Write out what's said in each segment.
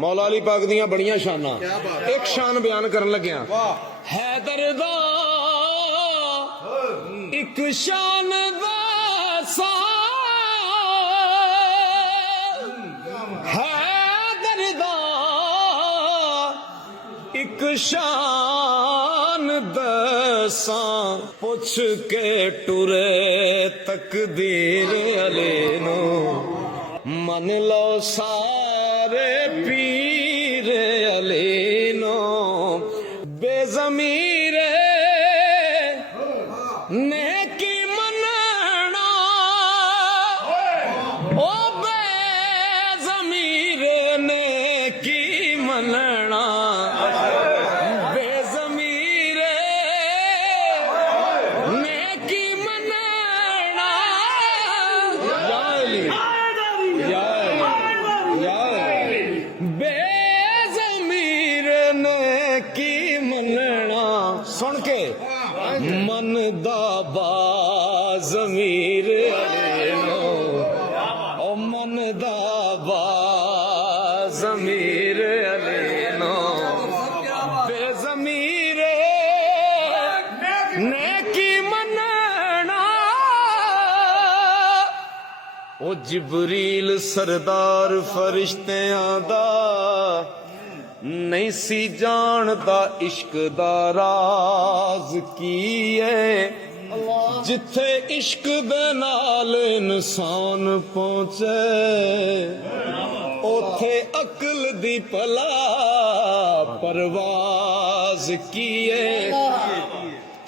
मौला अली पाक दियां बड़ियां शाना। एक शान बयान करन लग्या, हैदर दा एक शान दा हैदर दा एक शान दसां, पुछ के टुरे तकदीर अले नो, मन लो सारे पीर अले नो, बेज़मीरे ने की मनना, ओ बेज़मीरे ने की मनना, बेज़मीरे ने की मनना, बेज़मीर ने की मनना। सुन के मन दा बाज़मीर अले नो, ओ मन दा बाज़मीर अले नो, बेज़मीर ने की मनना। ओ जिबरील सरदार फरिश्तियां दा नहीं सी जानदा इश्क दा राज की है, जिथे इश्क दे नाल इंसान पहुंचे ओथे अकल दी भला परवाज की है।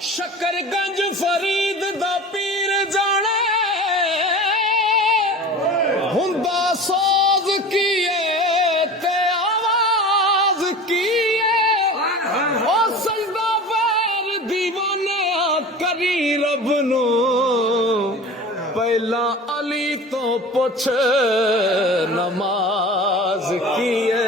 शकरगंज फरीद दा पीर जाने हुंदा सोज कीए ते आवाज कीए, ओ सजदा पैर दीवाने करी रब नो, पहला अली तो पुछ नमाज कीए।